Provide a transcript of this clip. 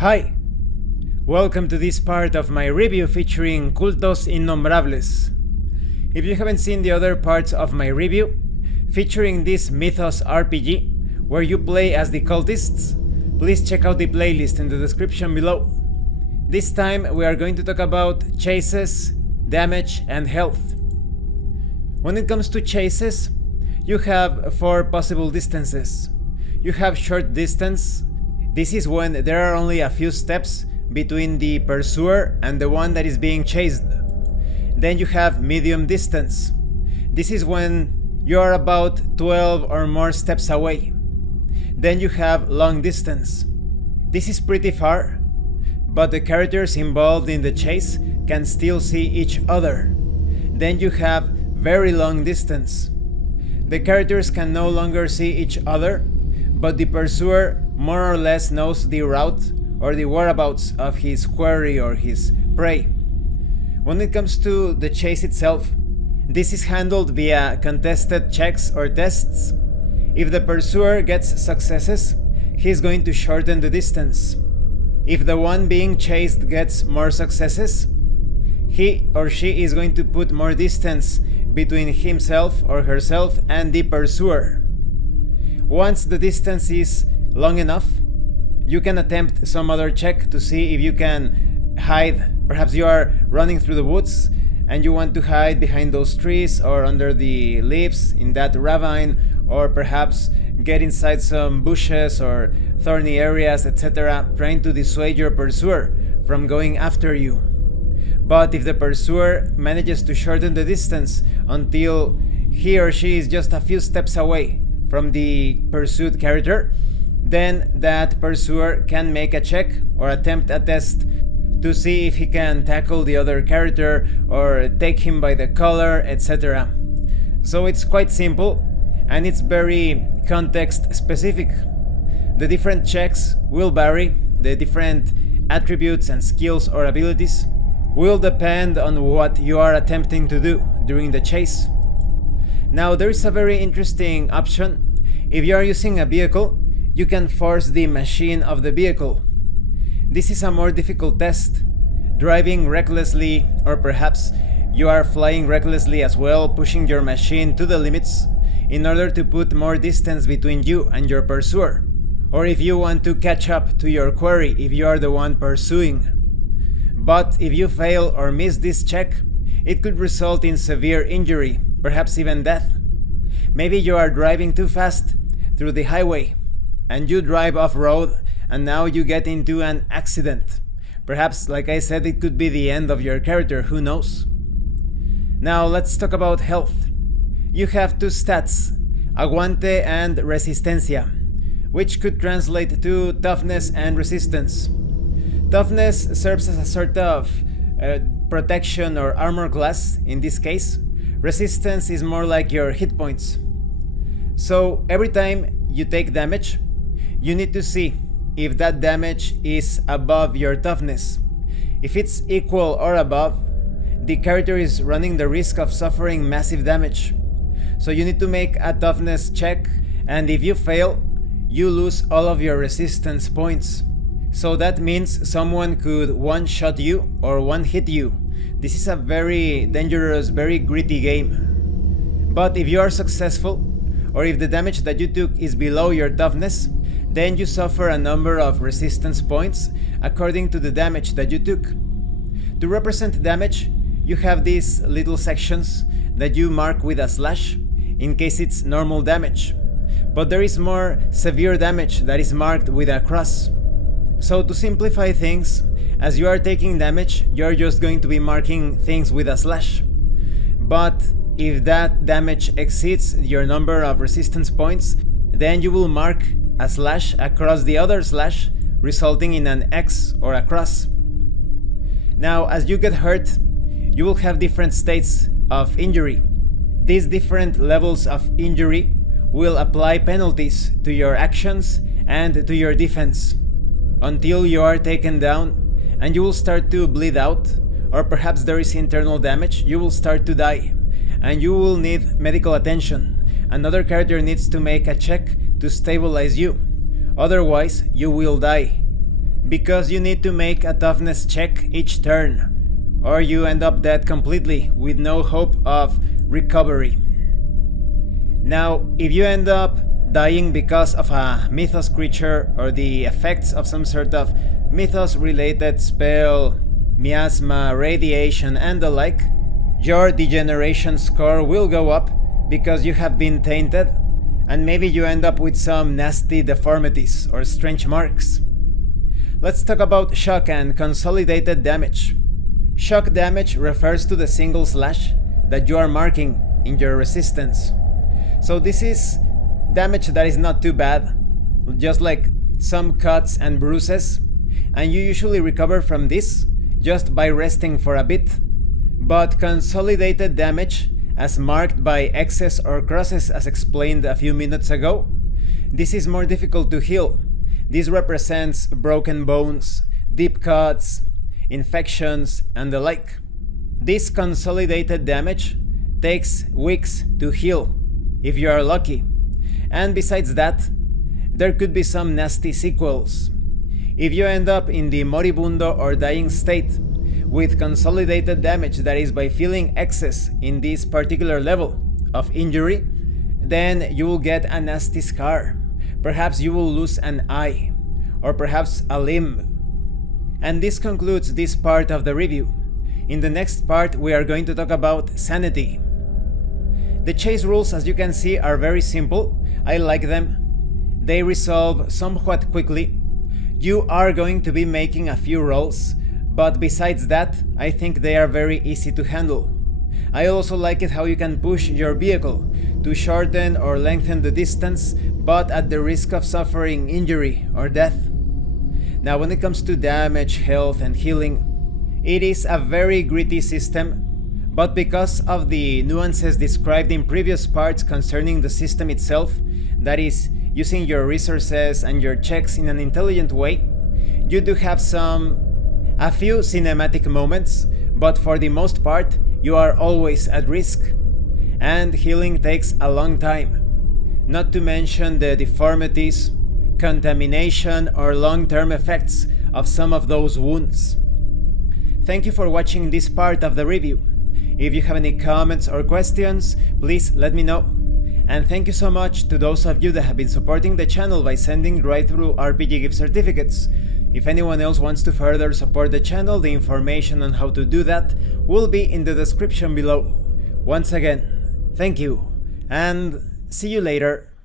Hi! Welcome to this part of my review featuring Cultos Innombrables. If you haven't seen the other parts of my review, featuring this Mythos RPG, where you play as the cultists, please check out the playlist in the description below. This time we are going to talk about chases, damage, and health. When it comes to chases, you have 4 possible distances. You have short distance. This is when there are only a few steps between the pursuer and the one that is being chased. Then you have medium distance. This is when you are about 12 or more steps away. Then you have long distance. This is pretty far, but the characters involved in the chase can still see each other. Then you have very long distance. The characters can no longer see each other, but the pursuer more or less knows the route or the whereabouts of his quarry or his prey. When it comes to the chase itself, this is handled via contested checks or tests. If the pursuer gets successes, he is going to shorten the distance. If the one being chased gets more successes, he or she is going to put more distance between himself or herself and the pursuer. Once the distance is long enough, you can attempt some other check to see if you can hide. Perhaps you are running through the woods and you want to hide behind those trees or under the leaves in that ravine, or perhaps get inside some bushes or thorny areas, etc., trying to dissuade your pursuer from going after you. But if the pursuer manages to shorten the distance until he or she is just a few steps away from the pursued character, then that pursuer can make a check or attempt a test to see if he can tackle the other character or take him by the collar, etc. So it's quite simple and it's very context specific. The different checks will vary, the different attributes and skills or abilities will depend on what you are attempting to do during the chase. Now there is a very interesting option. If you are using a vehicle, you can force the machine of the vehicle. This is a more difficult test. Driving recklessly, or perhaps you are flying recklessly as well, pushing your machine to the limits in order to put more distance between you and your pursuer. Or if you want to catch up to your quarry if you are the one pursuing. But if you fail or miss this check, it could result in severe injury, perhaps even death. Maybe you are driving too fast through the highway and you drive off-road and now you get into an accident. Perhaps, like I said, it could be the end of your character, who knows? Now let's talk about health. You have 2 stats, aguante and resistencia, which could translate to toughness and resistance. Toughness serves as a sort of protection or armor class in this case. Resistance is more like your hit points. So every time you take damage, you need to see if that damage is above your toughness. If it's equal or above, the character is running the risk of suffering massive damage. So you need to make a toughness check, and if you fail, you lose all of your resistance points. So that means someone could one-shot you or one-hit you. This is a very dangerous, very gritty game. But if you are successful, or if the damage that you took is below your toughness, then you suffer a number of resistance points according to the damage that you took. To represent damage, you have these little sections that you mark with a slash in case it's normal damage. But there is more severe damage that is marked with a cross. So to simplify things, as you are taking damage, you're just going to be marking things with a slash. But if that damage exceeds your number of resistance points, then you will mark a slash across the other slash, resulting in an X or a cross. Now, as you get hurt, you will have different states of injury. These different levels of injury will apply penalties to your actions and to your defense, until you are taken down and you will start to bleed out, or perhaps there is internal damage, you will start to die, and you will need medical attention. Another character needs to make a check to stabilize you, otherwise you will die. because you need to make a toughness check each turn, or you end up dead completely with no hope of recovery. Now, if you end up dying because of a Mythos creature or the effects of some sort of Mythos related spell, miasma, radiation and the like, your degeneration score will go up because you have been tainted, and maybe you end up with some nasty deformities or strange marks. Let's talk about shock and consolidated damage. Shock damage refers to the single slash that you are marking in your resistance. So this is damage that is not too bad, just like some cuts and bruises, and you usually recover from this just by resting for a bit. But consolidated damage, as marked by X's or crosses as explained a few minutes ago, this is more difficult to heal. This represents broken bones, deep cuts, infections, and the like. This consolidated damage takes weeks to heal, if you are lucky. And besides that, there could be some nasty sequels. If you end up in the moribundo or dying state with consolidated damage, that is by feeling excess in this particular level of injury, then you will get a nasty scar. Perhaps you will lose an eye, or perhaps a limb. And this concludes this part of the review. In the next part, we are going to talk about sanity. The chase rules, as you can see, are very simple. I like them. They resolve somewhat quickly. You are going to be making a few rolls, but besides that, I think they are very easy to handle. I also like it how you can push your vehicle to shorten or lengthen the distance, but at the risk of suffering injury or death. Now, when it comes to damage, health, and healing, it is a very gritty system, but because of the nuances described in previous parts concerning the system itself, that is, using your resources and your checks in an intelligent way, you do have a few cinematic moments, but for the most part, you are always at risk. And healing takes a long time, not to mention the deformities, contamination, or long-term effects of some of those wounds. Thank you for watching this part of the review. If you have any comments or questions, please let me know. And thank you so much to those of you that have been supporting the channel by sending right through RPG gift certificates. If anyone else wants to further support the channel, the information on how to do that will be in the description below. Once again, thank you, and see you later.